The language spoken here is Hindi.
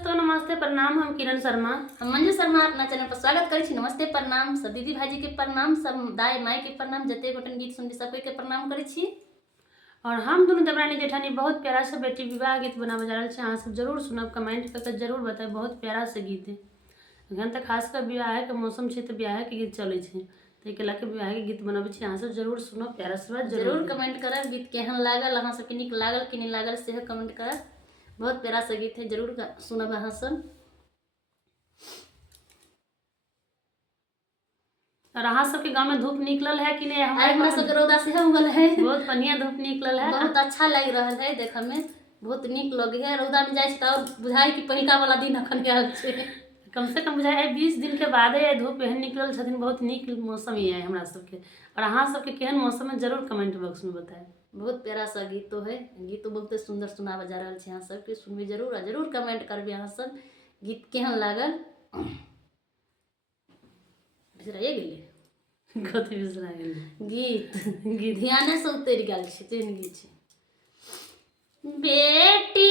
दोस्तों नमस्ते प्रणाम। हम किरण शर्मा हम मंजू शर्मा अपना चैनल पर स्वागत करै छी। नमस्ते प्रणाम सब दीदी भाजी के प्रणाम, सब दाई माई के प्रणाम, जते गोटन गीत सुनबी सबके के प्रणाम करै छी। और हम दोनों देवरानी जेठानी बहुत प्यारा से बेटी विवाह गीत बनावे जा रहे हैं। अहाँ सब जरूर सुनब, कमेंट करके जरूर बताए। बहुत प्यारा से गीत है। अखन तक खास कर विवाह के मौसम छै तो विवाह के गीत चले छै, तो के लाके विवाह के गीत बनावे छी। अहाँ सब जरूर सुनो, प्यारा से बात जरूर कमेंट करब गीत केहन लागल, अहाँ सबके नीक लागल कि नहीं लागल सेहो कमेंट करब। बहुत प्यारा सा गीत है, जरूर सुनब अहाँ सब। और अहाँ सबके गांव में धूप निकलल है कि नहीं? हमरा सबके रौदा से उगल है, बहुत बढ़िया धूप निकलल है, बहुत अच्छा लग रहा है देखे में, बहुत नीक लगे है। रौदा में जाए तो बुझाई कि पहिलका वाला दिन अखन आयल छै। कम से कम बुझाए 20 दिन के बाद धूप एहन निकलल छथिन। बहुत नीक मौसम ही है हमरा सबके। और अहाँ सबके केहन मौसम है जरूर कमेंट बॉक्स में बताए। बहुत प्यारा सा गीतो है, गीतो बहुत सुंदर सुनावा जा रहा है। अहाँ सबके सुनबी जरूर और जरूर कमेंट करबी अहाँ सब गीत केहन लागल। बिसराइए गेलिए कथी बिसरा गेलिए? गीत ध्यान से उतर गेल छै। तेहन गीत छै। बेटी